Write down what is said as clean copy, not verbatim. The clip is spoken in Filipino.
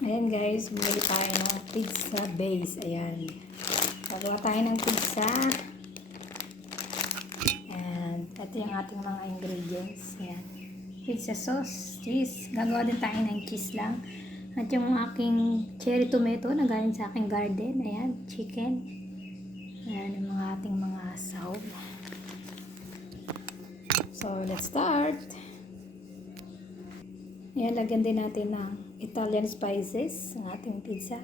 Ayan guys, bumili tayo ng pizza base. Ayan. Gagawa tayo ng pizza. And ito yung ating mga ingredients. Ayan. Pizza sauce, cheese. Gagawa din tayo ng cheese lang. At yung aking cherry tomato na galing sa aking garden. Ayan, chicken. Ayan yung mga ating mga sahog. So, let's start. Ayan, lagyan din natin ng Italian spices ang ating pizza.